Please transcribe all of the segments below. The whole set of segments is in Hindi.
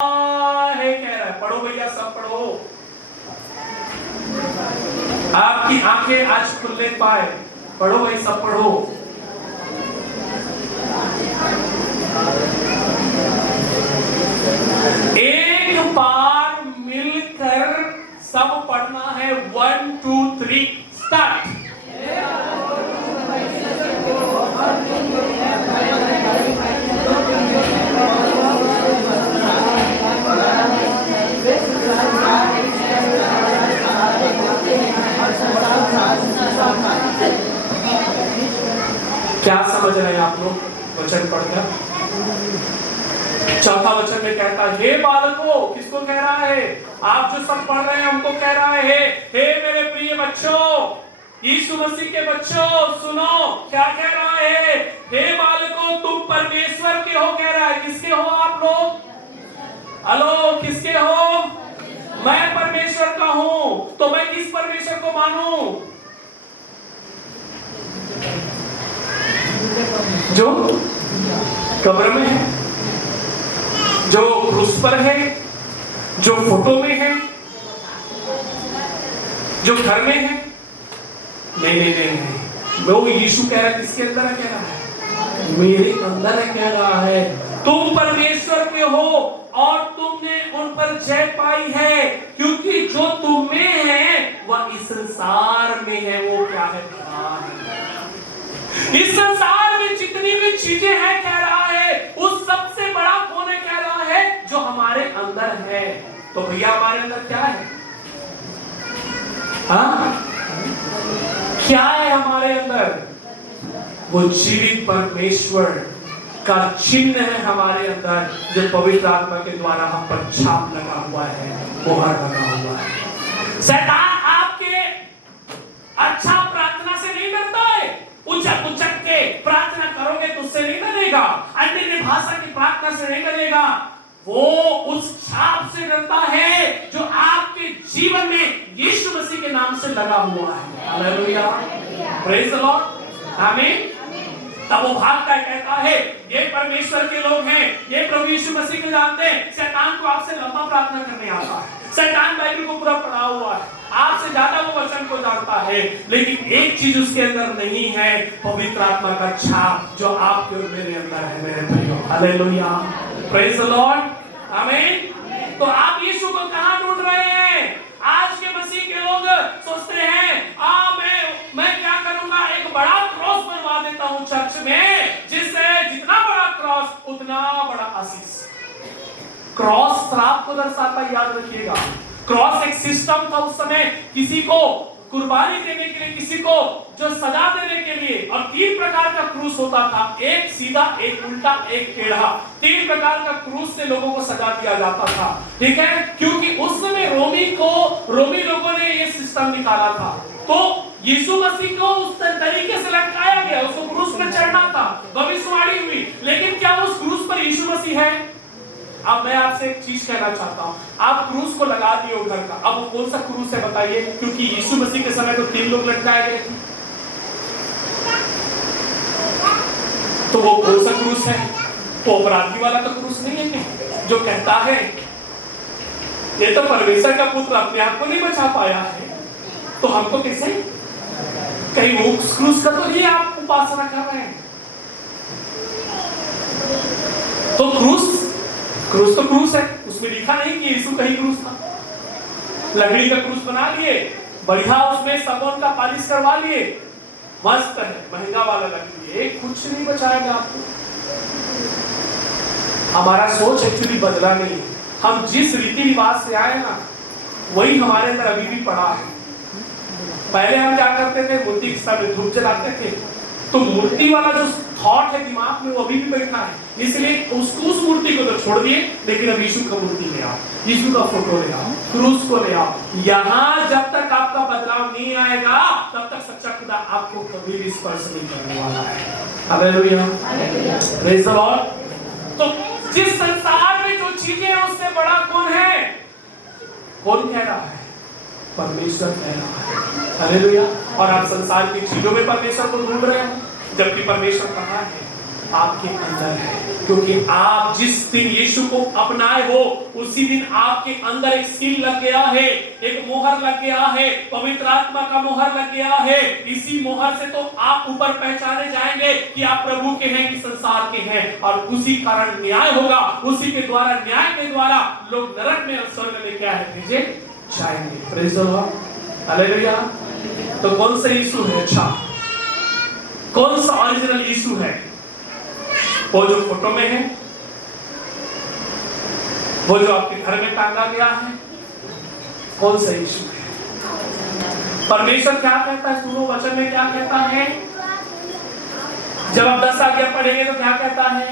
है कह रहा है। पढ़ो भैया, सब पढ़ो। आपकी आंखें आज खुलने पाए। पढ़ो भाई, सब पढ़ो। एक बार मिलकर सब पढ़ना है। 1 2 3 स्टार्ट। क्या समझ रहे हैं आप लोग वचन पढ़कर? चौथा वचन में कहता है, हे बालकों, किसको कह रहा है? आप जो सब पढ़ रहे हैं हमको कह रहा है, हे मेरे प्रिय बच्चों, यीशु मसीह के बच्चों, सुनो क्या कह रहा है। हे बालकों, तुम परमेश्वर के हो कह रहा है। किसके हो आप लोग? हेलो, किसके हो? मैं परमेश्वर का हूं। तो मैं किस परमेश्वर को मानूं? जो कब्र में है, जो क्रूस पर है, जो फोटो में है, जो घर में है? नहीं। वो यीशु कह रहा है, किसके अंदर है कह रहा है? मेरे अंदर है कह रहा है। तुम परमेश्वर के हो और तुमने उन पर जय पाई है, क्योंकि जो तुम में है वह इस संसार में है। वो क्या है? इस संसार में जितनी भी चीजें हैं कह रहा है, उस सबसे बड़ा कौन है कह रहा है? जो हमारे अंदर है। तो भैया हमारे अंदर क्या है? हाँ, क्या है हमारे अंदर? वो जीवित परमेश्वर का चिन्ह है हमारे अंदर, जो पवित्र आत्मा के द्वारा हम पर छाप लगा हुआ है, मोहर लगा हुआ है। शैतान आपके अच्छा प्रार्थना से नहीं डरता है। उचक उचक के प्रार्थना करोगे तो उससे नहीं डरेगा। अन्य भाषा की प्रार्थना से नहीं डरेगा। वो उस छाप से डरता है जो आपके जीवन में यीशु मसीह के नाम से लगा हुआ है। हालेलुया, प्रेज द लॉर्ड, आमीन। तब वो भागता है, कहता है, ये परमेश्वर के लोग हैं, ये प्रभु यीशु मसीह को जानते हैं। शैतान को आपसे लंबा प्रार्थना करने आता है। शैतान बाइबल को पूरा पढ़ा हुआ है, आपसे ज्यादा वो वचन को जानता है, लेकिन एक चीज उसके अंदर नहीं है, पवित्र आत्मा का छाप जो आपके और मेरे अंदर है मेरे भाइयों। हालेलुया, प्रेज द लॉर्ड, आमीन। तो आप यीशु को कहां ढूंढ रहे हैं? आज के मसीह के लोग सोचते हैं, मैं क्या करूंगा, एक बड़ा क्रॉस बनवा देता हूं चर्च में, जिससे जितना बड़ा क्रॉस उतना बड़ा आशीष। क्रॉस श्राप को दर्शाता, याद रखिएगा। क्रॉस एक सिस्टम था उस समय, किसी को कुर्बानी देने के लिए, किसी को जो सजा देने के लिए। और 3 प्रकार का क्रूस होता था, एक सीधा, एक उल्टा, एक टेढ़ा। 3 प्रकार का क्रूस से लोगों को सजा दिया जाता था, ठीक है? क्योंकि उस समय रोमी लोगों ने ये सिस्टम निकाला था। तो यीशु मसीह को उस तरीके से लटकाया गया, उसको क्रूस पर चढ़ना था, भविष्यवाणी हुई। लेकिन क्या उस क्रूस पर यीशु मसीह है? अब मैं आपसे एक चीज कहना चाहता हूं, आप क्रूस को लगा दिए हो घर का। अब वो कौन सा क्रूस है बताइए? क्योंकि यीशु मसीह के समय तो 3 लोग लटकाए गए थे। तो वो कौन सा क्रूस है? वो अपराधी वाला तो क्रूस नहीं है क्या? जो कहता है ये तो परमेश्वर का पुत्र अपने आप को नहीं बचा पाया है, तो हमको कैसे? कहीं वो क्रूस का तो नहीं आप उपासना कर रहे हैं? तो क्रूस तो क्रूस है, उसमें लिखा नहीं कि यीशु कहीं क्रूस था। लकड़ी का क्रूस बना लिए, बढ़िया उसमें सबोन का पालिश करवा लिए, मस्त है, महंगा वाला लग लिए, कुछ नहीं बचाएगा आपको। हमारा सोच एक्चुअली बदला नहीं। हम जिस रीति रिवाज से आए ना, वही हमारे अंदर अभी भी पड़ा है। पहले हम क्या करते थे? मूर्ति के सामने धूप जलाते थे, तो मूर्ति वाला जो थॉट है दिमाग में वो अभी भी बैठा है, इसलिए उस मूर्ति को तो छोड़ दिए। लेकिन अब यीशु का मूर्ति ले आओ, यीशु का फोटो ले आओ, क्रूस को ले आओ। यहाँ जब तक आपका बदलाव नहीं आएगा, तब तक सच्चा खुदा आपको कभी भी स्पर्श नहीं करने वाला है। Hallelujah, praise the Lord. तो जिस संसार में जो चीजें हैं उससे बड़ा कौन है? कौन कह रहा है? परमेश्वर कह रहा है। हालेलुया। और आप संसार की चीजों में परमेश्वर को ढूंढ रहे हैं, जबकि परमेश्वर कहाँ है? आपके अंदर है, क्योंकि आप जिस दिन यीशु को अपनाए हो उसी दिन आपके अंदर एक सील लग गया है, एक मोहर लग गया है, पवित्र आत्मा का मोहर लग गया है। इसी मोहर से तो आप ऊपर पहचाने जाएंगे कि आप प्रभु के हैं कि संसार के हैं, और उसी कारण न्याय होगा, उसी के द्वारा, न्याय के द्वारा लोग नरक में और स्वर्ग में क्या है भेजे जाएंगे। Praise the Lord, hallelujah. तो कौन सा यीशु है? अच्छा, कौन सा ओरिजिनल यीशु है? वो जो फोटो में है, वो जो आपके घर में टांगा गया है, कौन सा यीशु है? परमेश्वर क्या कहता है? सुनो वचन में क्या कहता है। जब आप 10 आज्ञा पढ़ेंगे तो क्या कहता है?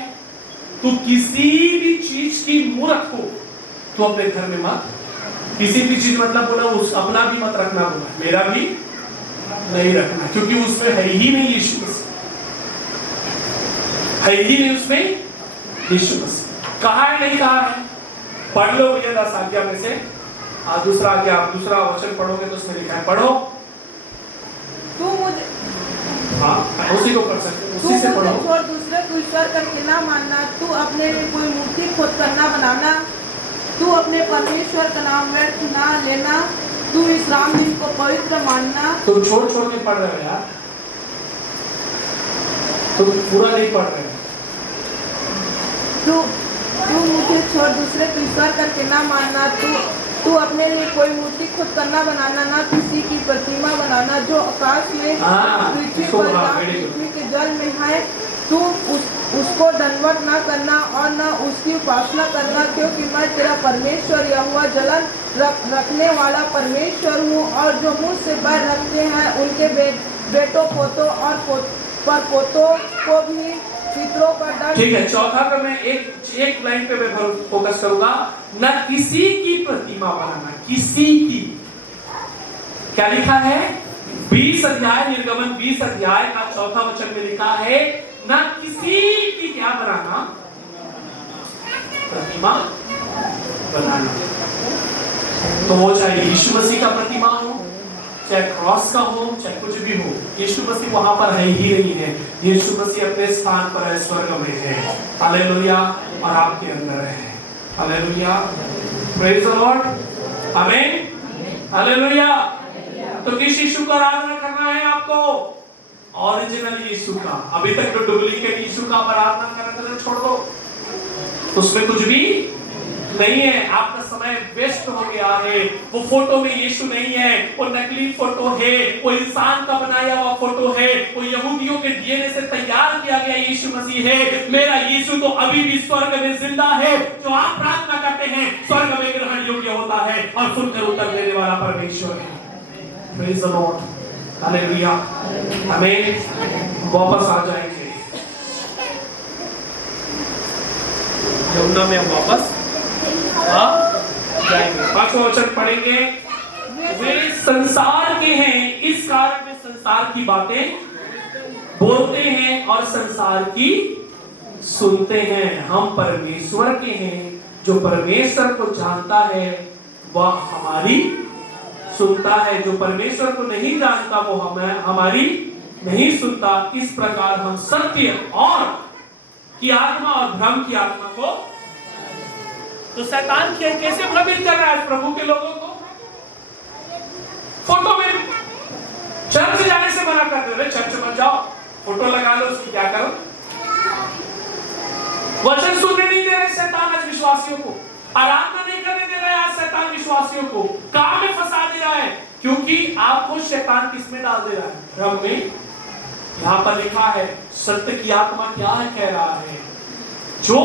तू किसी भी चीज की मूर्त को तू अपने घर में मत, किसी भी चीज मतलब बोला उस अपना भी मत रखना, बोला मेरा भी नहीं रखना, क्योंकि उसमें है ही नहीं यीशु मसीह, है ही नहीं उसमें यीशु मसीह। कहा है नहीं कहा है? पढ़ लो भैया 10 आज्ञा में से। दूसरा आज्ञा, आप दूसरा वचन पढ़ोगे तो उसमें लिखा है, पढ़ो। तू मुझे, हाँ उसी को पढ़ सकते, उसी से पढ़ो। छोड़ दूसरे को ईश्वर करके ना मानना, तू अपने लिए कोई मूर्ति खुद करना बनाना, तू अपने परमेश्वर का नाम व्यर्थ ना लेना, तू विश्राम दिन को पवित्र मानना। तुम छोड़ छोड़ के पढ़ रहे हो यार, तुम पूरा नहीं पढ़ रहे हो। तू मुझे छोड़ दूसरे को ईश्वर करके ना मानना, तू अपने लिए कोई मूर्ति खुद करना बनाना, ना किसी की प्रतिमा बनाना जो आकाश में, पृथ्वी पर या पृथ्वी के जल में है। तू उसको दंडवत ना करना और न उसकी उपासना करना, क्योंकि मैं तेरा परमेश्वर यहोवा जलन रखने वाला परमेश्वर हूँ। और जो मुझसे बैर रखते हैं उनके बेटों पोतों और परपोतों को भी पितरों का दंड। ठीक है, चौथा का मैं एक लाइन पे मैं फोकस करूंगा, न किसी की प्रतिमा बनाना। किसी की, क्या लिखा है? 20 अध्याय निर्गमन 20 अध्याय का चौथा वचन में लिखा है, न किसी की क्या बनाना? प्रतिमा बनाना। तो वो चाहे यीशु मसीह का प्रतिमा हो, चाहे क्रॉस का हो, चाहे कुछ भी हो, यीशु मसीह वहां पर है ही नहीं है। यीशु मसीह अपने स्थान पर है, स्वर्ग में है। हालेलुया। और आपके अंदर है। हालेलुया, प्रेज द लॉर्ड, आमीन, हालेलुया। तो किस यीशु का आराधना करना है आपको? ओरिजिनल यीशु का। अभी तक जो डुप्लीकेट यीशु का आराधना कर रहे थे छोड़ दो, उसमें कुछ भी नहीं है। आपका समय वेस्ट हो गया है। वो फोटो में यीशु नहीं है, वो नकली फोटो है, वो इंसान का बनाया हुआ फोटो है, वो यहूदियों के डीएनए से तैयार किया गया यीशु मसीह है। मेरा यीशु तो अभी भी स्वर्ग में जिंदा है। जो आप प्रार्थना करते हैं स्वर्ग में ग्रहण योग्य होता है और सुनकर उत्तर देने वाला परमेश्वर है। प्रेज द लॉर्ड, हालेलुया, आमीन। वापस आ जाएंगे यमुना में, हम वापस जाएंगे। 5वां वचन पढ़ेंगे। वे संसार के हैं, इस कारण वे संसार की बातें बोलते हैं और संसार की सुनते हैं। हम परमेश्वर के हैं। जो परमेश्वर को जानता है वह हमारी सुनता है, जो परमेश्वर को नहीं जानता वो हमारी नहीं सुनता। इस प्रकार हम सत्य और की आत्मा और भ्रम की आत्मा को, तो शैतान कैसे भ्रमित कर रहा है प्रभु के लोगों को? फोटो में चर्च जाने से मना कर दे रहे, चर्च मत जाओ, फोटो लगा लो, उसकी क्या करो? वचन सुनने नहीं दे रहे शैतान आज विश्वासियों को, आराधना नहीं करने दे रहे आज शैतान विश्वासियों को, काम में फंसा दे रहा है। क्योंकि आपको शैतान किसमें डाल दे रहा है? भ्रम में। यहां पर लिखा है सत्य की आत्मा क्या है, कह रहा है जो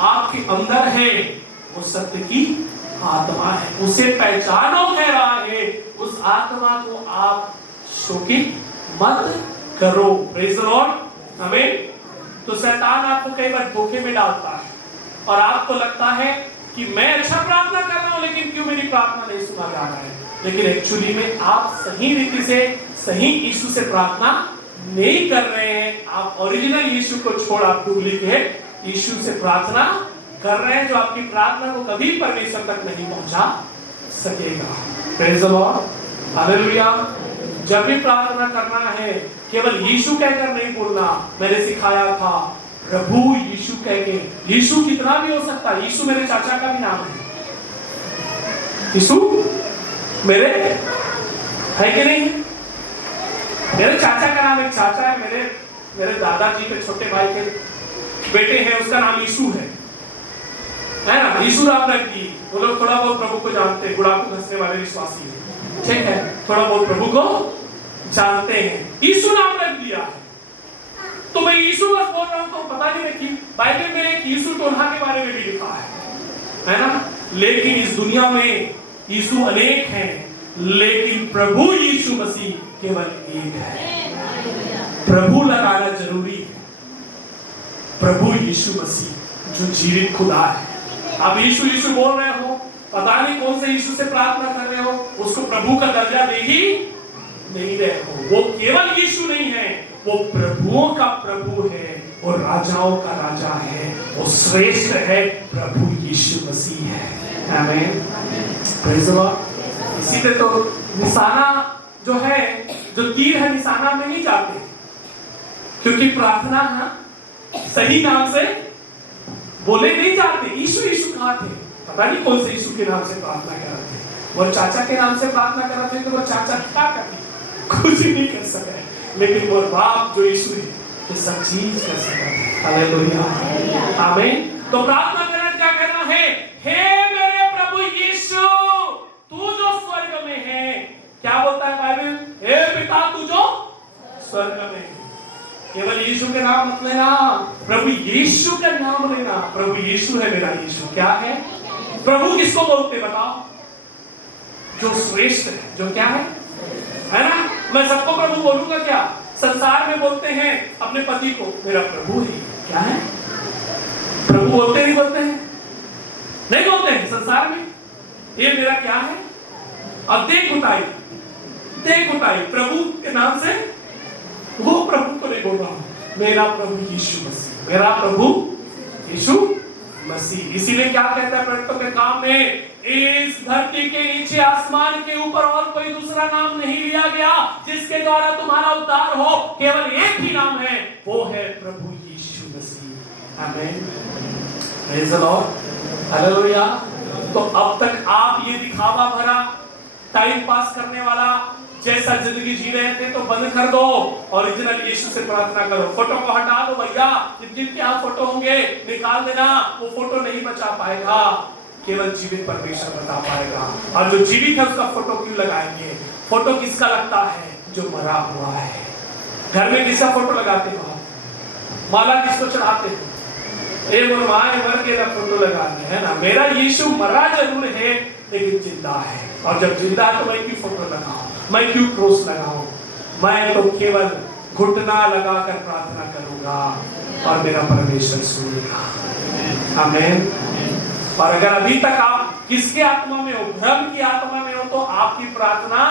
आपके अंदर है वो सत्य की आत्मा है, उसे पहचानो, कह रहा है। उस आत्मा को आप शोकित मत करो। प्रेज़ द लॉर्ड, आमीन। तो शैतान आपको कई बार धोखे में डालता है और आपको लगता है कि मैं अच्छा प्रार्थना कर रहा हूं लेकिन क्यों मेरी प्रार्थना नहीं सुना जा रहा है। लेकिन एक्चुअली में आप सही रीति से, सही यीशु से प्रार्थना नहीं कर रहे हैं। आप ओरिजिनल यीशु को छोड़ आप डुप्लीकेट यीशु से प्रार्थना कर रहे हैं, जो आपकी प्रार्थना को कभी परमेश्वर तक नहीं पहुंचा सकेगा। Praise the Lord, hallelujah. जब भी प्रार्थना करना है केवल यीशु कहकर नहीं बोलना। मैंने सिखाया था प्रभु यीशु कह के, यीशु कितना भी हो सकता है, यीशु मेरे चाचा का भी नाम है, यीशु मेरे है कि नहीं? मेरे चाचा का नाम, एक चाचा है मेरे दादाजी के छोटे भाई के बेटे हैं, उसका नाम यीशु है ना? यीशु राम रख दी। वो लोग थोड़ा बहुत प्रभु को जानते हैं, गुड़ाकू घसने वाले विश्वासी हैं, ठीक है, थोड़ा बहुत प्रभु को जानते हैं, यीशु नाम रख दिया। तो मैं यीशु बस बोल रहा हूं, तो पता नहीं कि बाइबल में एक यीशु टोल्हा के बारे में भी लिखा है ना? लेकिन इस दुनिया में यीशु अनेक हैं, लेकिन प्रभु यीशु मसीह केवल एक है। प्रभु लगाना जरूरी है, प्रभु यीशु मसीह जो जीवित खुदा है। अब यीशु यीशु बोल रहे हो, पता नहीं कौन से यीशु से प्रार्थना कर रहे हो, उसको प्रभु का दर्जा दे ही नहीं रहे हो। वो केवल यीशु नहीं है, वो प्रभुओं का प्रभु है, वो राजाओं का राजा है, वो श्रेष्ठ है, प्रभु यीशु मसीह है। आमीन, प्रेज़ द लॉर्ड। इसीलिए तो निशाना जो है, जो तीर है, निशाना में नहीं जाते, क्योंकि प्रार्थना सही नाम से बोले नहीं जाते। यीशु यीशु कहाँ थे? पता नहीं कौन से यीशु के नाम से प्रार्थना कर रहे थे। वो चाचा के नाम से प्रार्थना कर रहे थे, तो वो चाचा क्या करते? कुछ नहीं कर सके, लेकिन वो बाप जो यीशु है, ये सब चीज कर सकता है। हालेलुया, आमीन। तो प्रार्थना करना क्या करना है? हे मेरे प्रभु यीशु, तू जो स्वर्ग में है, क्या बोलता है बाइबल? हे पिता तू जो स्वर्ग में है। केवल यीशु के नाम मत लेना, प्रभु यीशु का नाम लेना। प्रभु यीशु है मेरा यीशु। क्या है? प्रभु किसको बोलते बताओ? जो श्रेष्ठ है, जो क्या है ना? मैं सबको प्रभु बोलूंगा क्या? संसार में बोलते हैं अपने पति को मेरा प्रभु है, क्या है? प्रभु बोलते नहीं बोलते हैं? नहीं बोलते हैं संसार में, ये मेरा क्या है? अब देख उताई प्रभु के नाम से, वो प्रभु को नहीं बोल रहा हूं, मेरा प्रभु यीशु मसीह, मेरा प्रभु यीशु मसीह। इसीलिए क्या कहता है प्रेरितों के काम में, इस धरती के नीचे आसमान के ऊपर और कोई दूसरा नाम नहीं लिया गया जिसके द्वारा तुम्हारा उद्धार हो, केवल एक ही नाम है, वो है प्रभु यीशु मसीह। आमीन, प्रेज़ द लॉर्ड, हालेलुया। तो अब तक आप ये दिखावा भरा, टाइम पास करने वाला जैसा जिंदगी जी रहे थे, तो बंद कर दो, ओरिजिनल यीशु से प्रार्थना करो। फोटो को हटा दो भैया, जिनके यहाँ फोटो होंगे निकाल देना, वो फोटो नहीं बचा पाएगा, केवल जीवित परमेश्वर बता पाएगा। और जो जीवित है उसका फोटो क्यों लगाएंगे? फोटो किसका लगता है? जो मरा हुआ है। घर में किसका फोटो लगाते हो? माला किसको चढ़ाते हो? मर के फोटो लगाते है ना। मेरा यीशु मरा जरूर है, लेकिन जिंदा है, और जब जिंदा है तो मैं क्यों फोटो लगाऊं, मैं क्यों क्रॉस लगाऊं? मैं तो केवल घुटना लगाकर प्रार्थना करूंगा और मेरा परमेश्वर सुनेगा। आमीन। और अगर अभी तक आप किसके आत्मा में हो? भ्रम की आत्मा में हो, तो आपकी प्रार्थना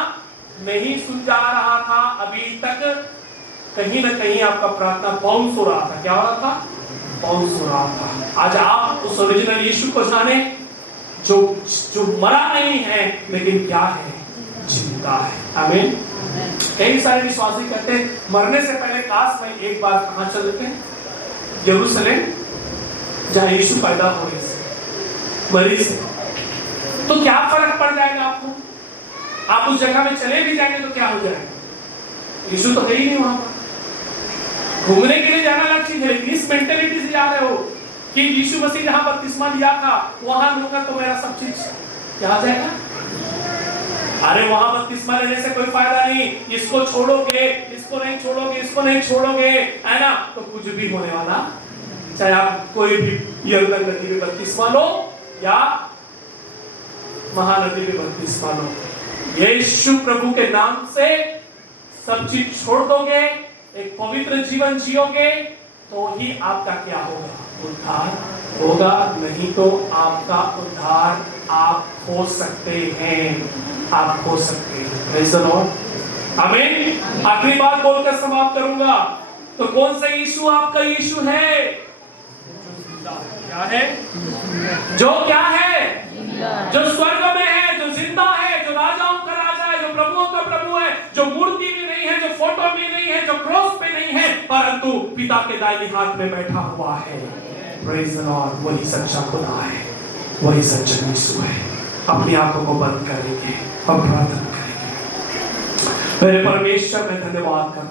नहीं सुन जा रहा था अभी तक, कहीं ना कहीं आपका प्रार्थना बाउंस हो रहा था। क्या हो रहा था? बाउंस हो रहा था। आज आप उस ओरिजिनल यीशु को जाने, जो मरा नहीं है, लेकिन क्या है? जिंदा है। आमीन। कई सारे विश्वासी कहते हैं मरने से पहले काश मैं एक बार कहां चलते हैं? यरूशलेम, जहां यीशु पैदा हुए थे, मरी से। तो क्या फर्क पड़ जाएगा आपको? आप उस जगह में चले भी जाएंगे तो क्या हो जाएगा? यीशु तो है ही नहीं वहां पर। घूमने के लिए जाना अलग चीज है, लेकिन इस मेंटेलिटी से जा रहे हो कि यीशु मसीह जहां बपतिस्मा लिया था वहां लूंगा तो मेरा सब चीज क्या हो जाएगा? अरे वहां बपतिस्मा लेने से कोई फायदा नहीं, इसको छोड़ोगे, इसको नहीं छोड़ोगे, इसको नहीं छोड़ोगे, है ना, तो कुछ भी होने वाला। चाहे आप कोई भी यरदन नदी में बपतिस्मा लो या महानदी में बपतिस्मा लो, यीशु प्रभु के नाम से सब चीज छोड़ दोगे, एक पवित्र जीवन जियोगे, तो ही आपका क्या होगा? उद्धार होगा। नहीं तो आपका उद्धार आप खो सकते हैं, आप खो सकते हैं। प्रेज़ द लॉर्ड, आमीन। आखिरी बात बोलकर समाप्त करूंगा। तो कौन सा यीशु आपका यीशु है? क्या है? जो क्या है? जो स्वर्ग में है, जो जिंदा है, जो राजाओं का राजा है, जो प्रभुओं का प्रभु है, जो मूर्ति में नहीं है, जो फोटो में नहीं है, जो क्रॉस पे नहीं है, परंतु पिता के दाहिने हाथ में बैठा हुआ है। Praise the Lord. वही सच्चा खुदा है, वही सच्चा यीशु है। अपनी आंखों को बंद करेंगे और प्रार्थना करेंगे। मेरे परमेश्वर, मैं धन्यवाद करता हूं